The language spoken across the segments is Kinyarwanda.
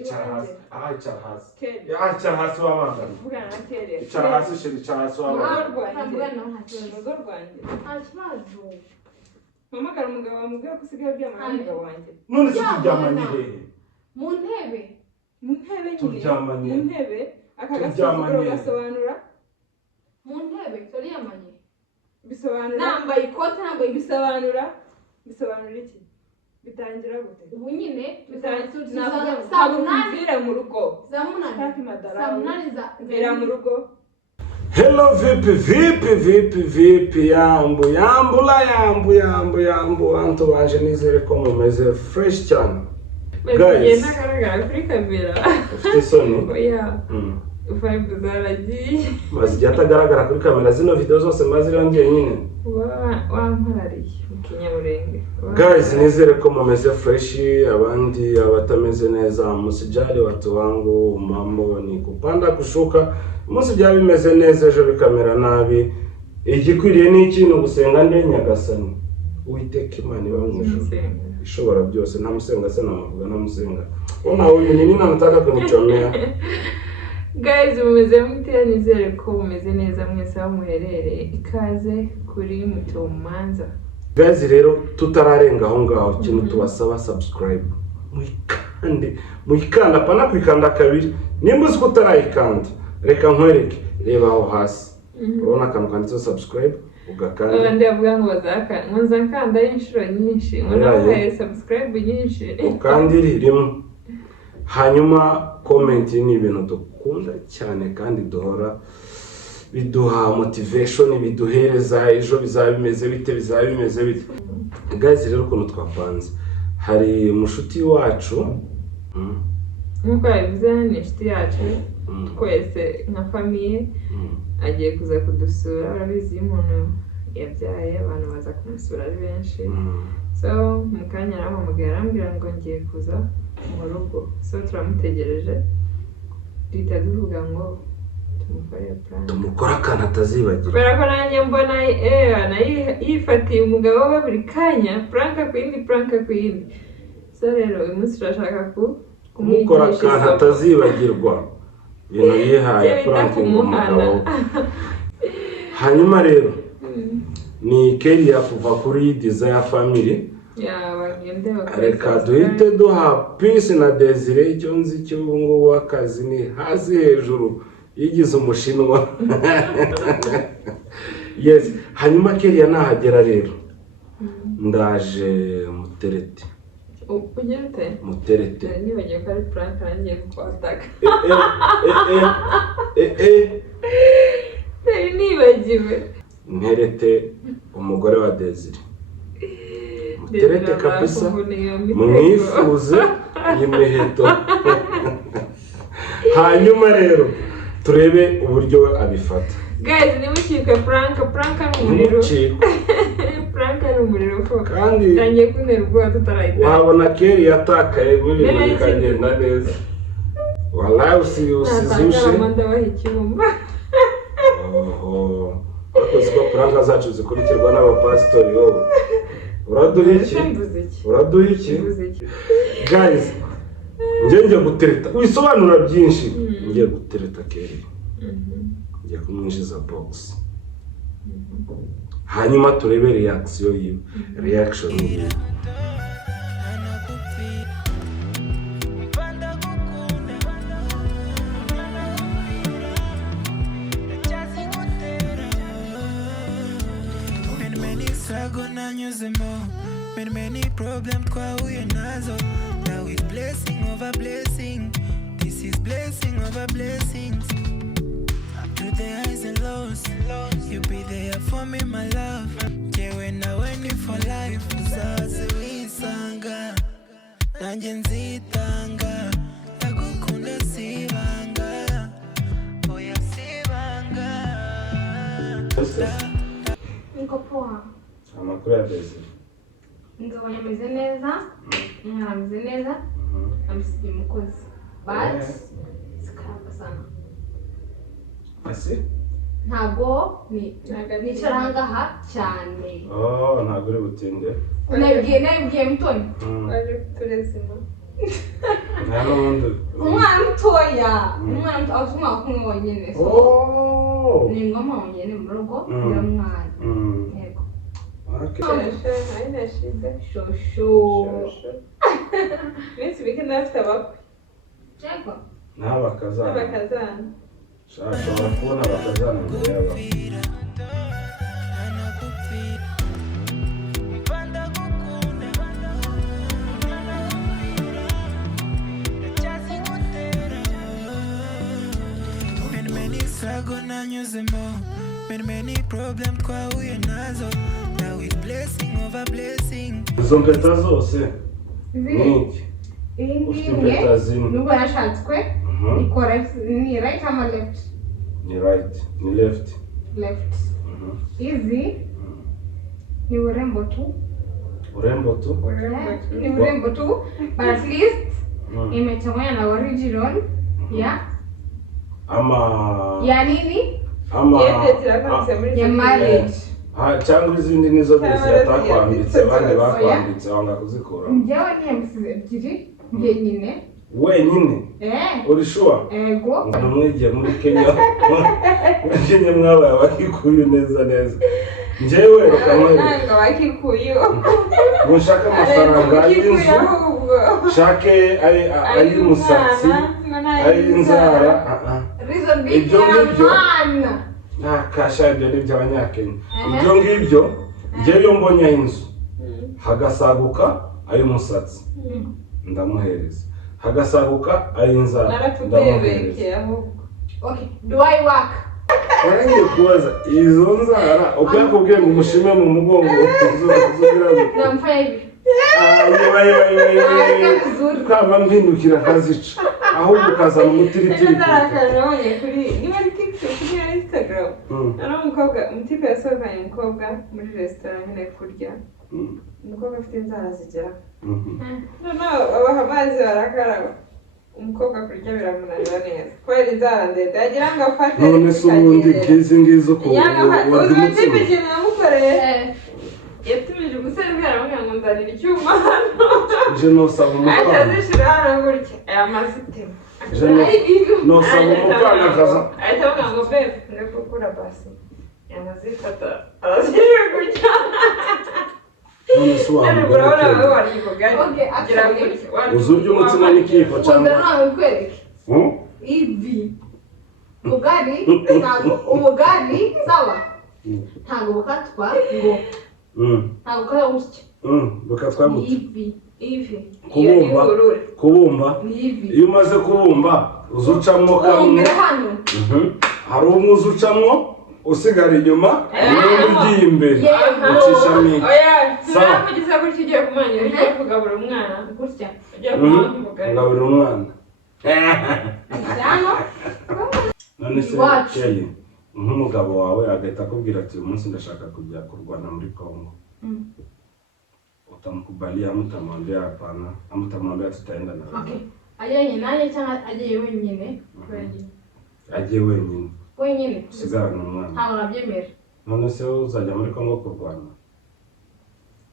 Icara hasi wabanga. Icara hasi sheri, icara hasi wabanga. Mama kari umugabo wamubwira ko usigaye uryamana n'umugabo wanjye. None se turyamanye hehe? Mu ntebe nyine. Turyamanye. Mu ntebe akagasuzuguro gasobanura. Mu ntebe turyamanye. Bisobanura. Nambaye ikote nambaye bisobanura. Bisobanura iki? Bitangira gute? Ubu nyine bitangira sabunani mu rugo. Sabunani zira mu rugo. Hello vipi yambu anto banje nizere ko mumeze fresh cyane. Guys, nagaragara kuri kamera. Ufite soni? Oya. Vibe zaragiye. Mazi yatagaragara kuri kamera zino video zose maziriho ngiye nyine. Wamparariye mukinyamurenge. Guys, nizere ko mumeze fresh, abandi abatameze neza musijali watu wangu, mambo ni kupanda kushuka. Musi bya bimeze neza ejo bikamera nabi. Igikwiriye ni ikintu gusenga nde Nyagasani. Uwiteka Imana iba mu ijuru. Ishobora byose nta musenga se namavuga nta musenga. Ona uyu nyine nataka kunichomea. Guys, mumeze mute nizere ko mumeze neza mwese aho muherereye. Ikaze kuri Mutomanza. Guys, rero tutararenga aho ngaho kintu tubasaba subscribe. Muikanda pana kwikanda kabiri. Nimba uzi ko utarayikanda reka nkwereke, reba aho hasi. Urabona akantu kanditse subscribe ugakanda. Abandi bavuga ngo bazakanda inshuro nyinshi. Murabaye subscribe nyinshi. Ukandiri rimwe. Hanyuma comment ni ibintu dukunda cyane kandi duhora biduha motivation, biduhereza ejo bizaba bimeze bite. Guys, rero ukuntu twapanze hari mushuti wacu nkuko yabivuze ni inshuti yacu twese nka famille agiye kuza kudusura. Urabizi umuntu yabyaye abantu baza kumusura ari benshi. So mukanya arampamagara arambwira ngo ngiye kuza mu rugo. So turamutegereje. Duhita duvuga ngo tumukora akantu atazibagira. Kubera ko nanjye mbona yifatiye umugabo we buri kanya, pranka ku yindi. So rero uyu munsi turashaka kumukora akantu atazibagirwa. Ibintu yihaye pranka umugabo. Hanyuma rero ni Keria kuva kuri Desire Family. Bagende reka duhite duha Peace na Desire icyo nzi cyo ngo akazi ni hasi hejuru yigize umushinwa. Yes, hanyuma Keria nahagera rero ndaje muterete. Ugerte? Muterete. Nibagiye ko ari prank nanjye kwataka. Nibagiwe. Nterete umugore wa Desire. Muterete kabisa. Mwifuze y'imiheto. Hanyuma rero turebe uburyo abifata. Guys, nimucike prank n'umuriro. Prank n'umuriro ko. Kandi tangiye kunera ubwo tutarayita. Wabona Keria yatakaye muri bikagenda neza. Wallahi usizushe. Amanda bahikimba. Akoze ko prank zacu zikurikirwa n'abapastori bo. Uraduha iki? Guys, ngiye gutereta. Wisobanura byinshi. Ngiye gutereta Keria. Ngiye kumwishiza box. Hanyuma turebe reaction yiwe. Reaction yiwe. Many problems kwa uye nazo. Now it's blessing over blessing. This is blessing over blessings. Through the highs and lows, you be there for me, my love. Yeah, when I went in for life, uzazi wisanga, nanje nzitanga, ndagukunda sibanga, oya sibanga. Niko poa. Amakuru ya Desire. Ngabonye ameze neza. Ameze neza. Amusigiye umukozi. But sikaba sana. Ase? Ntago nicara ngaha cyane. Ntago uri butinde. Nabwiye Mutoni. Waje kuturezima. nta n'ubundi umwana mutoya umwana muto asuma kumwe wonyine ni ngoma wonyine mu rugo ya mwana yego shosho minsi bikenda afite abakwe yego n'abakazana shashobora kubona abakazana imbere y'abakwe Gonna use them all. Many problems kwa uye nazo. Now it's blessing over blessing. Izo mpeta zose niki ufite impeta zimwe nubwo nashatswe ikora ni right ama left ni right ni left hizi ni urembo tu ni urembo tu but at least imechanganywa na original ama ya nini ya marriage cyangwa izindi nizo byose yatakwambitse abandi bakwambitse wanga kuzikura njyewe niyambisize ebyiri njyenyine wenyine uri sure ego namwigiye muri Kenya mwabaye abakikuyu neza njyewe reka nanga bakikuyu mushaka amafaranga y'inzu shake ari umusatsi ari inzara ibyo ngibyo nakasha ibyo ni by'abanyakenya ibyo ngibyo njyewe mbonye inzu hagasaguka ayo musatsi ndamuhereza hagasaguka ayo inzara ndamuhereza okay do I work Wangiye kubaza izo nzara ukwiye kubwira ngo umushime mu mugongo namfaya ibi kama mpindukira kazica ahubwo ukazana umutiritiri nabonye kuri niba ari TikTok kuri Instagram ari umukobwa umutipe yasohokanye umukobwa muri restaurant nyine kurya umukobwa afite inzara zigera abaha amazi barakaraba umukobwa kurya biramunanira neza kubera inzara ndende yagira ngo afate none se ubundi bwizi ngizo ko uzumutipe ikintu yamukoreye yatumije umuseriveri aramubwira ngo nzanira icyuma hano je nosaba umukobwa atazishira hano gutya aya mazite nosaba umukobwa akaza ahita avuga ngo bebe ndeko kura basi yanazifata arazishira gutya none se wamugura urabona wowe wariyibuganye agira gutya uzurya umutsima n'ikiyiko cyangwa nawe kwereke ivi umugari sawa ntabwo bukatwa ngo ntabwo ukora gutya bukatwa gutya ivi kubumba iyo umaze kubumba uzucamo kamwe hari umwe uzucamo usigara inyuma n'undi ugiye imbere ucishamo sawa kugeza gutya ugiye kumanyura ugiye kugabura umwana gutya ugiye kugaburira umwana none se cyeye nk'umugabo wawe agahita akubwira ati uyu munsi ndashaka kujya kurwana muri Kongo utamkubalia mtamwambia hapana ama mtamwambia tutaenda na wewe aje naye cyangwa aje wenyine aje wenyine sigara n'umwana ntabwo nabyemera none se uzajya muri Kongo kurwana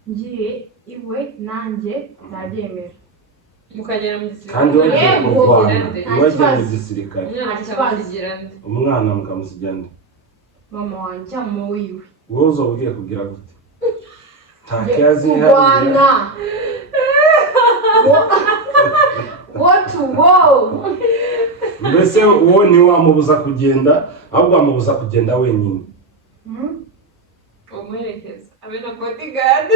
ngiye iwe nanjye nabyemera mukagera mu gisirikare kandi wagiye kurwana wagiye mu gisirikare umwana mukamusijyana mama wanjye cyangwa wiwe wowe uzobugiye kugira gute takazi kurwana what wow mbese uwo ni wamubuza kugenda ahubwo wamubuza kugenda wenyine umwerekeza abe na bodyguard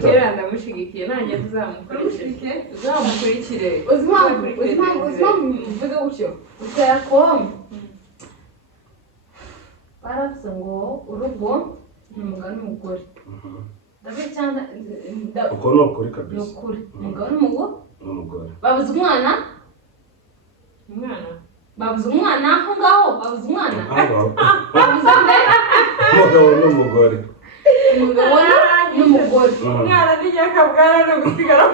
kera ndamushigikiye nanjye tuzamukurikire uzimamvu mvuga gutyo utera komu baravuze ngo urugo ni umugabo n'umugore uko ni ukuri kabisa ni ukuri umugabo n'umugore babuze umwana babuze umwana aho ngaho babuze umwana babuze umugabo n'umugore umugabo n'umugore umwana n'inyakabwana no gusigara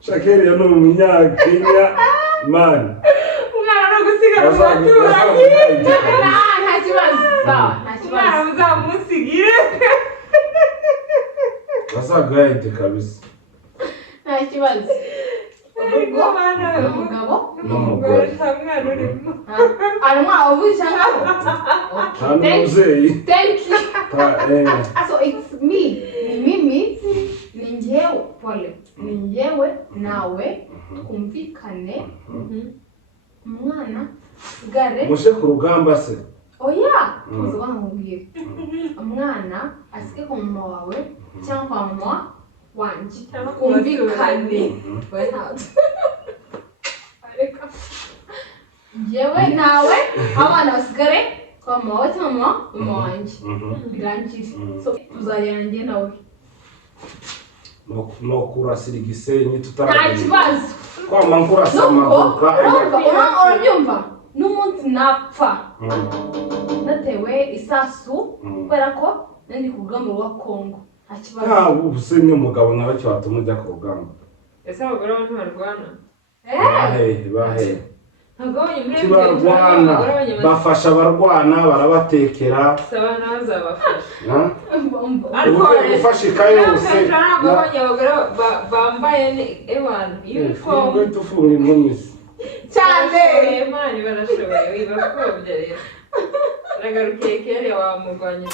Shakeri ya n'umunyakenya man umwana no gusigara mu baturanyi nta kibazo umwana muzamusigire bazagayide kabisa nta kibazo ubwo umugabo n'umugore nta mwana urimo arimo avugisha ngaho thank you so it's me ni njyewe pole ni njyewe nawe twumvikane umwana gare mushe ku rugamba se oya tuzi bamubwira umwana asike ku mama wawe cyangwa mama wanjye twumvikane njyewe nawe abana basigare kwa mama wawe cyangwa mama wanjye birangire so tuzajyana njye nawe no kurasira igisenyi nta tutaragenda kibazo kwama nkurasa amaguruka urabyumva n'umunsi napfa natewe isasu kubera ko nandi ku rugamba rwa Kongo nta kibazo ubuse ni umugabo nawe cyatuma ujya ku rugamba ese abagore bo ntibarwana bahe ntabwo abonye kibarwana bafasha abarwana barabatekera saba nazabafasha ariko gufasha ikaye yose ntabwo abonye abagore bambaye ewana uniform tufunga inkomisi cyane Imana barashoboye wibakobye rero ragarukiye kere wamurwanya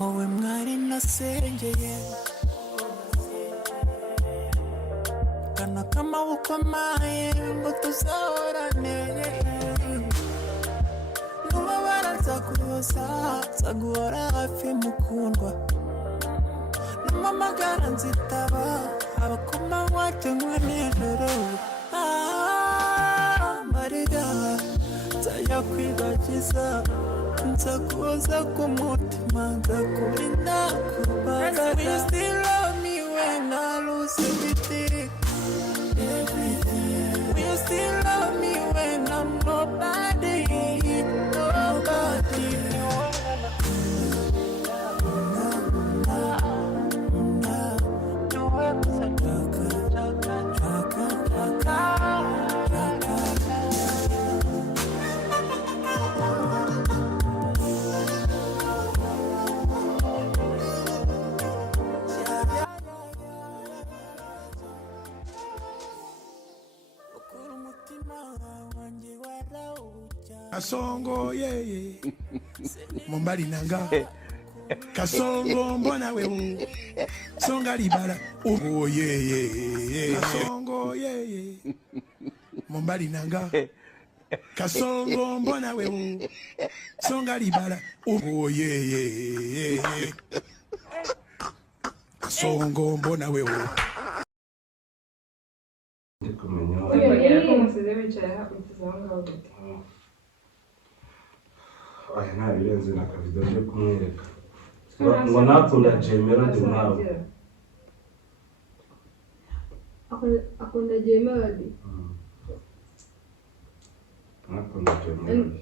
wowe mwari nasengeye kana k'amaboko maye ngo tuzahorane nubabara nzakuyoza nzaguhora hafi mukundwa numamagara nzitaba abakoma cyangwa nijoro mariga nzajya kwibagiza nzakuza ku mutima nzakurinda kubabara. Will you still love me when I lose everything? Will you still love me when I'm nobody? Kasongo yeye Mombali nanga Kasongo mbona wewe Songa libala oh yeye Kasongo yeye Mombali nanga Kasongo mbona wewe Songa libala oh yeye Kasongo mbona wewe aya nta birenze na kavido byo kumwereka ngo nakunda Melody nawe akunda Melody nakunda Melody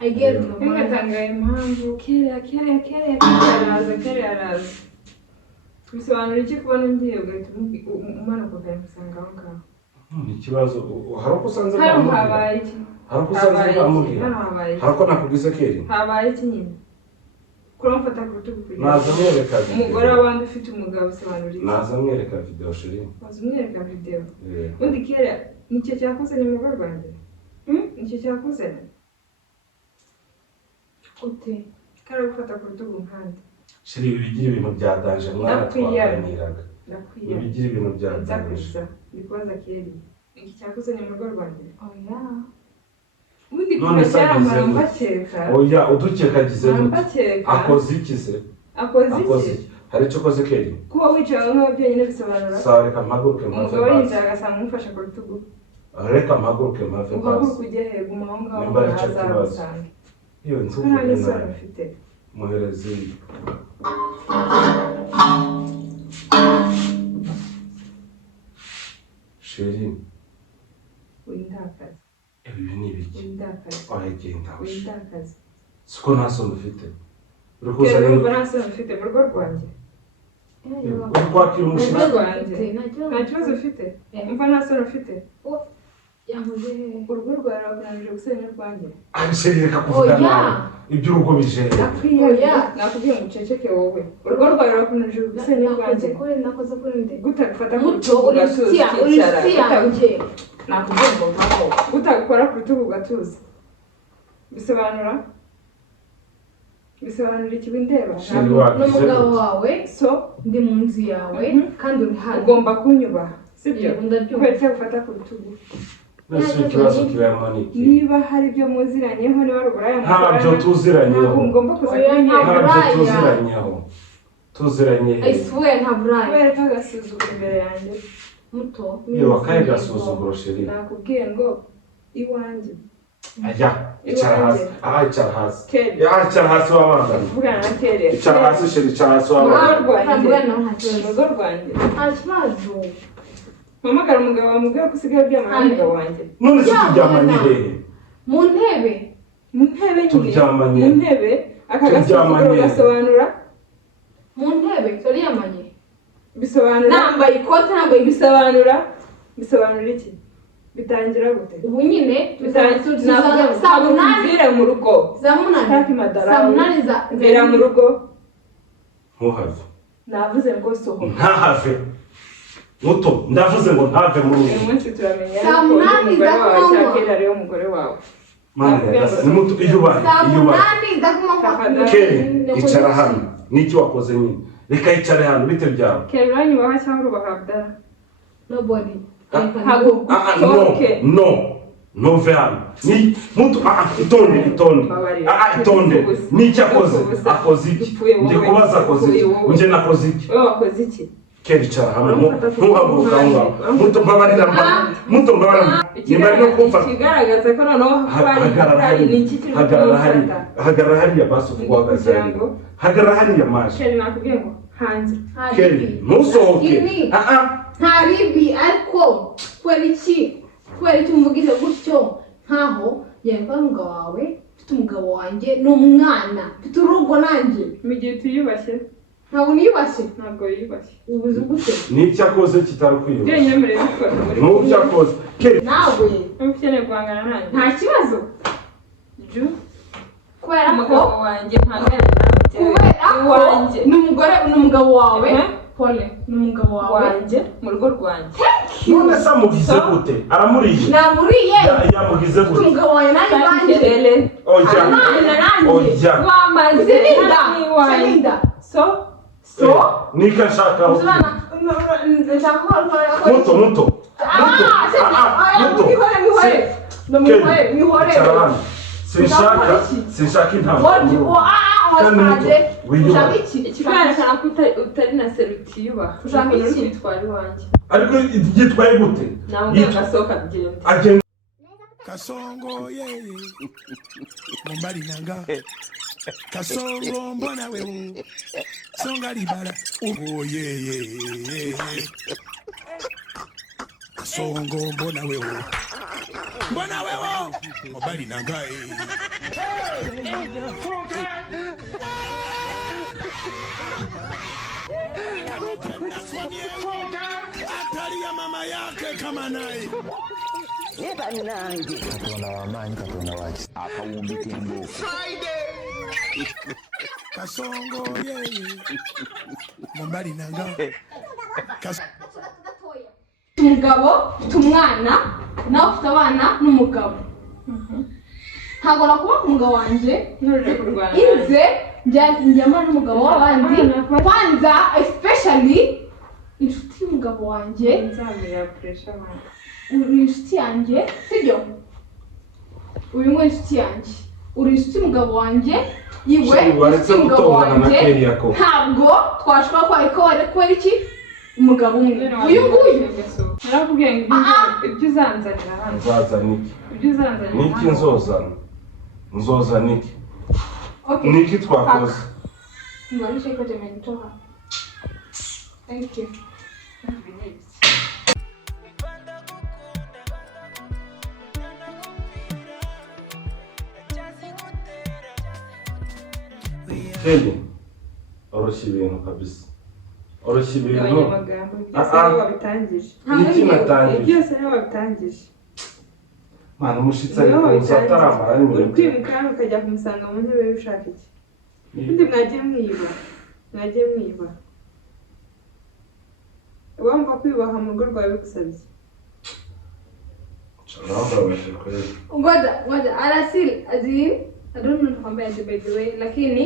I guess ngatanga impamvu kere araza bisobanura iki kubona ngiye ugahita umanuka ukamusanga aho ngaho ikibazo hari uko usanze habaye iki hari uko usanze bamubwira hari uko nakubwiza keri habaye iki nyine kuramufata ku rutugu kugira naza mwereka umugore w'abandi ufite umugabo usobanura iki naza mwereka video shiri naza mwereka video undi kera nicyo cyakoze ni mu Rwanda nicyo cyakoze ute kare gufata ku rutugu nkandi shiri bigira ibintu byadanje mwana twaganiraga bigira ibintu byadanje bikoza keri iki cyakoze ni mu Rwanda oya undi cyara marambakeka oya udukekagize akoze iki se akoze iki hari icyo koze keri kuba wicaye nko byonyine bisobanura sawa reka mpaguruke mpave umugabo yinjira agasanga umufasha ku rutugu reka mpaguruke mpave uhaguruka ujye hego aho ngaho azagusanga iyo nzuba nta n'isura afite muhereze sheri windakaza ibi ni ibiki windakaza wagenda windakaza siko nta somo ufite uri kera kuzana urumva nta somo ufite mu rugo rwanjye kwakira umushitsi nta kibazo ufite umva nta soni ufite yamuze urugo rwawe rwakunanije gusenya urwanjye reka kuvuga nawe iby'urugo bijere nakubwiye ngo uceceke wowe urugo rwawe rwakunanije gusenya urwanjye nakoze kuri ndi gutagufata ku muto rutugu ugatuza ukicara nakubwiye ngo vaho gutagukora ku rutugu ugatuza bisobanura iki windeba n'umugabo wawe so ndi mu nzu yawe kandi uri hano ugomba kunyubaha sibyo ndabyumva kubera gufata ku rutugu nasi ikibazo kibamaniki niba hari ibyo muziranyeho niba rugura ya ntabyo tuziranyeho ntabwo ngomba kuza ntabyo tuziranyeho I swear nta buraya kubera ko agasuzuguro imbere yanjye muto yewe kahe gasuzuguro sheri nakubwiye ngo iwanjye ajya icara hasi icara hasi Keri icara hasi wabangana vugana na Keri icara hasi sheri icara hasi wabangana urugo rwanjye nta kibazo mpamagara umugabo wamubwira ko usigaye uryamana n'umugabo wanjye none se turyamanye hehe mu ntebe nyine turyamanye mu ntebe akagasuzuguro gasobanura mu ntebe turyamanye bisobanura nambaye ikote nambaye bisobanura iki bitangira gute ubu nyine saa munani mu rugo saa munani mvira mu rugo ntuhave navuze ngo sohoka ntahave muto ndavuze ngo ntave mu rugo uyu munsi turamenya saa munani umugore wawe cyangwa Keri ariwe mugore wawe mana ni muto iyo ubaye saa munani ndakumva Keri icara hano niki wakoze nyine reka yicare hano bite byawe Keri uranyubaha cyangwa urubaha Abdala nobody no hano ni muto itonde niki akoze iki njye kubaza akoze iki njye nakoze iki wowe wakoze iki Keri icara hano ntuhaguruka aho ngaho muto mbabarira nimba no kumfata ikigaragaza ko noneho hagarara hariya basi ukuhagaze hagarara hariya maje Keri nakubwiye ngo hanze Keri ntusohoke nta ribi ariko kubera iki umvugije gutyo nkaho yaba umugabo wawe mfite umugabo wanjye n'umwana mfite urugo nanjye mu gihe utiyubashye ntabwo niyubashye ntabwo yiyubashye ubuze gute n'icyo akoze kitari kwiyubashye njye nyemereye gukora muri n'ubyo akoze Keri nawe niba ukeneye guhangana nanjye nta kibazo kubera ko umugabo wanjye mpangana nawe n'umugabo wawe pole n'umugabo wawe wanjye mu rugo rwanjye none se amugize gute aramuriye namuriye yamugize gute umugabo wawe nanjye banjye oya wamaze Selinda nika nshaka muto sinshaka intambara ikigaragara ko utari na seruti yubaha ushaka uri kwitwara iwanjye ariko yitwaye gute nawe agasohoka agenda Kasongo Mumbali nanga Kasongo mbona wewe Songa libala Kasongo mbona wewe Mumbali nanga Atari ya mama yake kama naye Yeba nange katonda wamanyi katonda waki akawumbika embuufu Kasongo Mumbali nanga umugabo umwana nawe ufite abana n'umugabo ntabwo nakuba ku mugabo wanjye inze njyama n'umugabo w'abandi kwanza especially inshuti y'umugabo wanjye uri inshuti yanjye sibyo uri inshuti yanjye uri inshuti y'umugabo wanjye iwe inshuti y'umugabo wanjye ntabwo twashobora kubera iki umugabo umwe uyu nguyu narakubwiye ngo ibyo uzanzanira hano nzazana iki ibyo uzanzanira niki nzozana iki niki twakoze Mwanisha iko jamani toka. Thank you. Keri oroshya ibintu kabisa oroshya ibintu abanyamagambo byose nibo babitangije niki natangije byose nibo babitangije mana umushitsi ari kuza ataramara uri n'iminota kwimuka ukajya kumusanga mu ntebe y'ushaka iki undi mwagiye mwiba wumva kwibaha mu rugo rwawe bigusabye Shalombabaje kweli. Ngoja Arasil azim I don't know how bad by the way lakini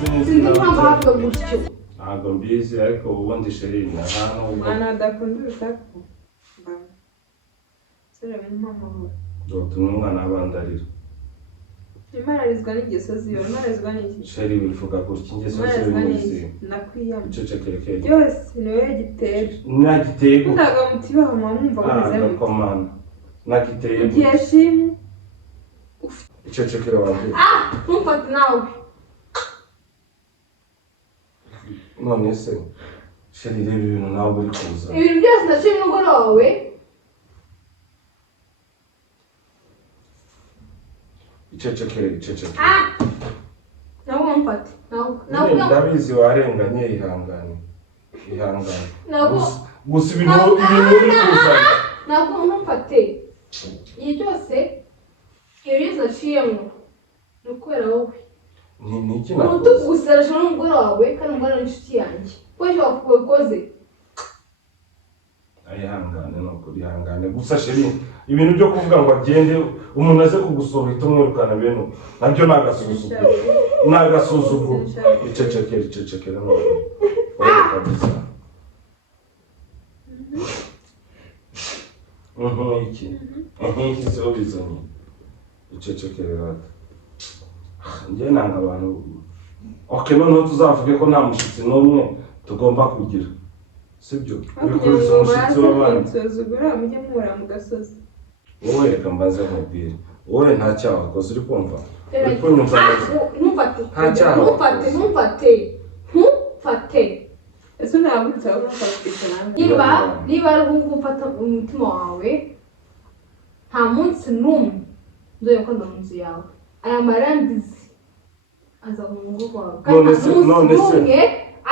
sinzi mpamvu havuga gutyo ntabwo mbizi ariko ubundi sheri na hano mwana adakunda urusaku sore mu mama dutuma umwana abandarira imararizwa n'ingeso ziyo imararizwa n'iki sheri bivuga gutya ingeso ziyo nakwiyama icecekere byose niwe gitera nagitego ndaga mutibaho mwumva kumeze mu komana nagitego igihe shimwe icecekere wanje ntumfate nawe none se sheri reba ibintu nawe uri kuza ibintu byose ndashimye umugore wawe icecekere nawe mfate nawe ndabizi warenganye ihangane gusa ibintu uri kuza ntabwo ntumfate igihe cyose iyo byose ndashimye ni ukubera wowe ni iki utugusarasha n'umugore wawe kandi umugore n'inshuti yanjye wese wakoze ayihangane no kurihangane gusa sheri ibintu byo kuvuga ngo agende umuntu aze kugusura itumwirukana bene nabyo nagasuzuguro icecekere no kabisa iki se ubizanye icecekere rata njye nanga abantu noneho tuzavuge ko nta mushitsi n'umwe tugomba kugira sibyo bikuriza umushyitsi w'abandi nsuzugura mujye muhura mu gasozi wowe reka mbaze nkubwire wowe nta cyaha wakoze uri kumva uri kunyumva neza nta cyaha ntumfate ese ntabwo nsaba kumfata niba ari gufata umutima wawe nta munsi n'umwe nzoye ko mu nzu yawe aya marangizi aza mu rugo rwawe kandi nta munsi n'umwe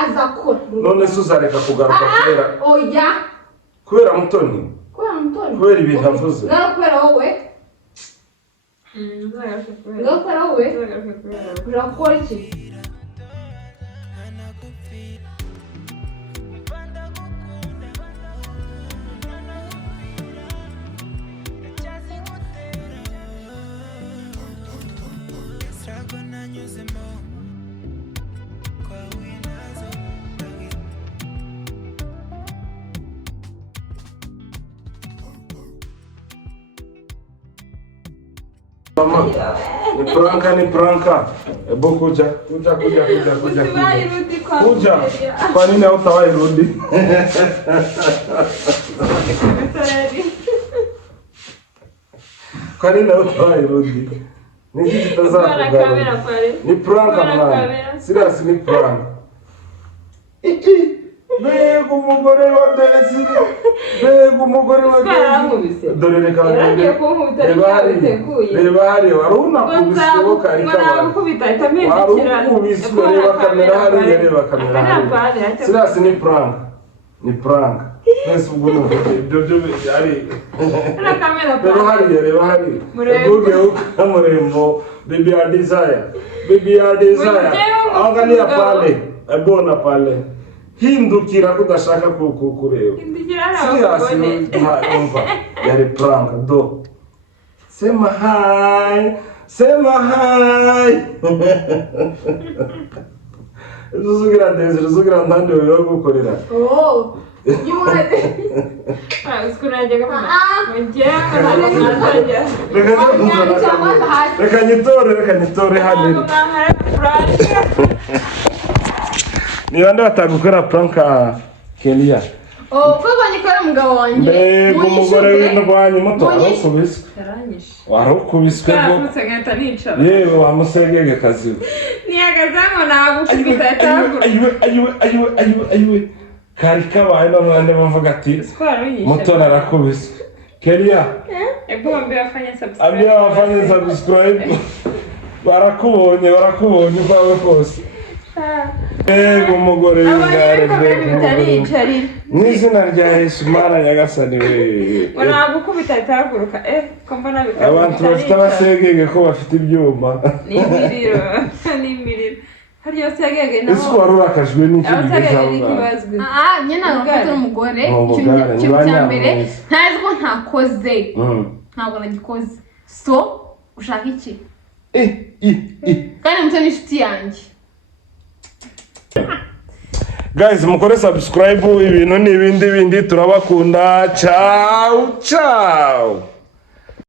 azakora none se uzareka kugaruka kubera mutoni kubera ibintu avuze kubera wowe urakora iki Mama, ni pranka. Ebo kuja. Kwa nini hautawahi rudi? Kwa nini hautawahi rudi? Ni kitu tazama. Ni pranka mwana. Serious ni pranka. Bego umugore wa Desire. Dore reka reba hari waruna kubishoboka warukubiswe reba kamera hari serious ni prank twese ubwo no ibyo ari reba hari Google ukamurembo baby ya desire angalia pale abona pale hindukira kudashaka kureba umva yari prank do sema hi zuzugira ndande wewe gukorera you want reka nyitore hano ni bande batagukora prank Kelia ko banyikora umugabo wanjye mbega umugore w'indwanyi muto warukubiswe yewe wamusegege kazi niyagazango nagukubita taburo ayiwe kari kabaye no mwande bavuga ati muto narakubiswe Kelia. Ebu ambia wafanye subscribe. Ambia wafanye subscribe. Barakubonye bawe kose. Umugore w'ingare n'izina rya Yesu Mana nyagasani we. Wana gukubita itaguruka ko mbona bikaba. Abantu bafite abasegege ko bafite ibyuma. N'imiriro. Hari yose yagege naho. Ese wari urakajwe n'iki gihe? Nyina nakubita umugore ikintu cya mbere ntazi ko ntakoze. Ntabwo nagikoze. So ushaka iki? Kandi mutoni inshuti yanjye. Guys, mukore subscribe ibintu n'ibindi turabakunda. Ciao ciao.